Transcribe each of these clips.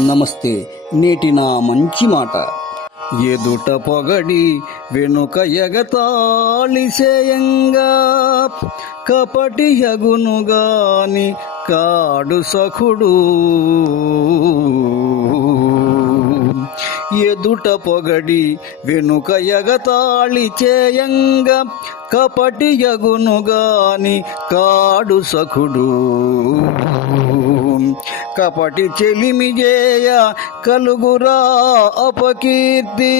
నమస్తే నేటి నా మంచి మాట. ఎదుట పొగడి వెనుక ఎగతాళి చేయంగా కపటి యగునుగాని కాడు సఖుడు. ఎదుట పొగడి వెనుక ఎగతాళి చేయంగా కపటి యగునుగాని కాడు సఖుడు. కపటి చెలిమి జేయ కలుగురా అపకీర్తి.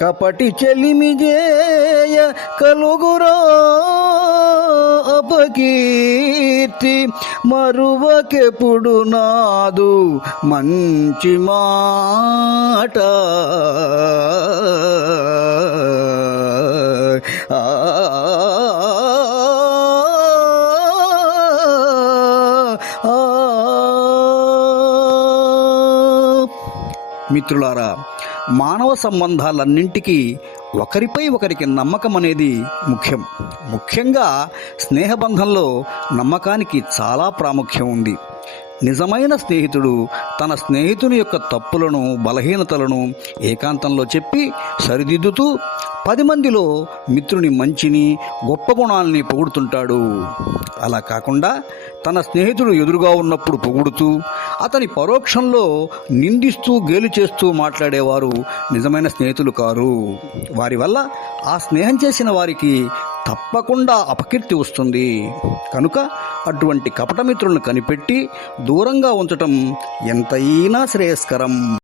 కపటి చెలిమి జేయ కలుగురా అపకీర్తి మరువకెప్పుడు నాదు మంచి మాట. ఆ. మిత్రులారా మానవ సంబంధాలన్నింటికీ ఒకరిపై ఒకరికి నమ్మకం అనేది ముఖ్యం. ముఖ్యంగా స్నేహబంధంలో నమ్మకానికి చాలా ప్రాముఖ్యం ఉంది. నిజమైన స్నేహితుడు తన స్నేహితుని యొక్క తప్పులను బలహీనతలను ఏకాంతంలో చెప్పి సరిదిద్దుతూ పది మందిలో మిత్రుని మంచిని గొప్ప గుణాలని పొగుడుతుంటాడు. అలా కాకుండా తన స్నేహితుడు ఎదురుగా ఉన్నప్పుడు పొగుడుతూ అతని పరోక్షంలో నిందిస్తూ గేలి చేస్తూ మాట్లాడేవారు నిజమైన స్నేహితులు కారు. వారి వల్ల ఆ స్నేహం చేసిన వారికి తప్పకుండా అపకీర్తి వస్తుంది. కనుక అటువంటి కపటమిత్రులను కనిపెట్టి దూరంగా ఉంచటం ఎంతైనా శ్రేయస్కరం.